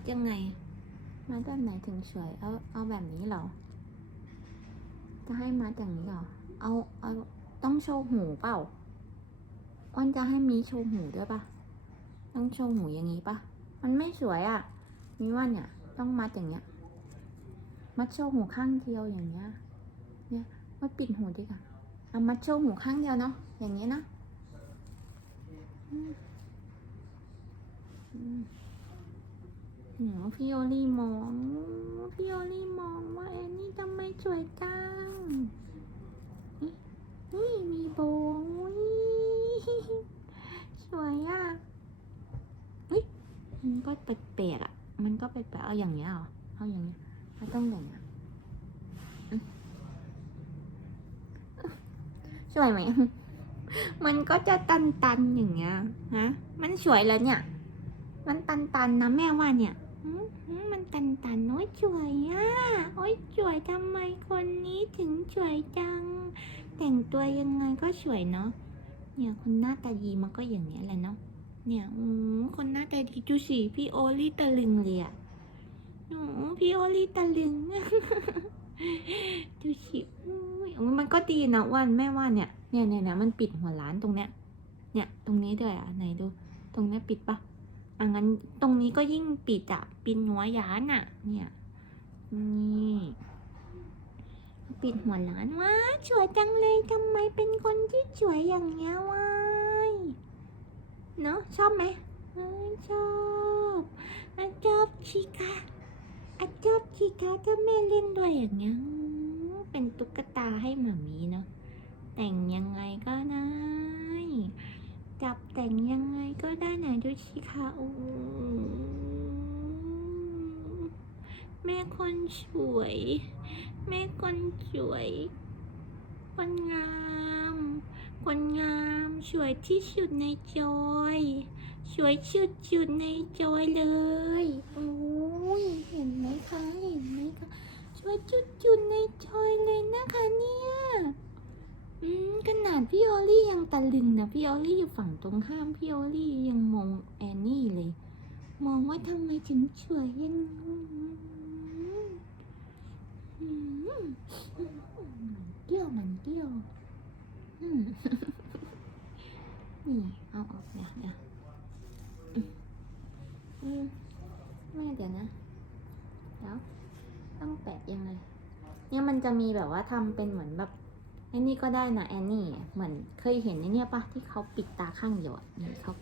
ดยังไง มัดแบบไหนถึงสวย เอา เอาแบบนี้เหรอ จะให้มัดอย่างนี้เหรอ เอา เอา ต้องโชว์หูเปล่า อ้อนจะให้มีโชว์หูด้วยปะต้องโชว์หูอย่างนี้ปะมันไม่สวยอะ่ะ มีว่าเนี่ย ต้องมัดอย่างเงี้ย มัดโชว์หูข้างเดียวอย่างเงี้ย เนี่ย มัดปิดหูดีกว่าเอามัดโชว์หูข้างเดียวเนาะ อย่างนี้นะ อืมอืม อืมพี่โอลี่มอง พี่โอลี่มองว่าแอนนี่ทำไมสวยจังนี่มีโบว์อุ๊ยสวยอะเฮ้ยมันก็แปลกๆอะ มันก็แปลกๆเอาอย่างเงี้ยเหรอเอาอย่างเงี้ยไม่ต้องอย่างเงี้ยอืมสวยไหม มันก็จะตันๆอย่างเงี้ย ฮะ มันสวยแล้วเนี่ย มันตันๆนะแม่ว่าเนี่ย อืมอืมมันตันโอ้ยสวยอะโอ้ยสวยทำไมคนนี้ถึงสวยจัง แต่งตัวยังไงก็สวยเนาะเนี่ยคนหน้าตาดีมันก็อย่างนี้แหละเนาะเนี่ยอืมคนหน้าตาดีดูสิพี่โอลี่ตะลึงเลยอะหนูพี่โอลี่ตะลึงดูสิอุ้ยอุ๊ยมันก็ดีนะวันแม่ว่าเนี่ยเนี่ยเนี่ยเนี่ยมันปิดหัวร้านตรงเนี้ยเนี่ยตรงนี้ด้วยอะไหนดู ตรงเนี้ยปิดปะ อะงั้นตรงนี้ก็ยิ่งปิดอะปิดหัวยานอะเนี่ยนี่ปิดหัวร้านว้าสวยจังเลยทำไมเป็นคนที่สวยอย่างเงี้ยวายเนาะชอบไหมชอบอะชอบชิคาอะชอบชิคาถ้าแม่เล่นด้วยอย่างเงี้ยเป็นตุ๊กตาให้หมามีเนาะแต่งยังไงก็ได้จับแต่งยังไง ก็ได้ไหนดูชิคาโอ้แม่คนสวย แม่คนสวย คนงาม คนงามสวยที่สุดในจอย สวยชุดชุดในจอยเลยโอ้ยเห็นไหมคะ เห็นไหมคะสวยชุดชุดในจอยเลยนะคะนี่ ขนาดพี่โอลี่ยังตะลึงนะพี่โอลี่อยู่ฝั่งตรงข้ามพี่โอลี่ยังมองแอนนี่เลย มองว่าทำไมถึงสวยอยังนั้นอืมเกี้ยวมันเกี้ยวนี่เอาออกเนี่ยเดี๋ยวอืมอืมแม่เดี๋ยวนะเดี๋ยวต้องแปะยังไงเนี่ยมันจะมีแบบว่าทำเป็นเหมือนแบบ แอนนี่ก็ได้นะแอนนี่ เหมือนเคยเห็นในเนี้ยปะที่เขาปิดตาข้างเดียวนี่เขา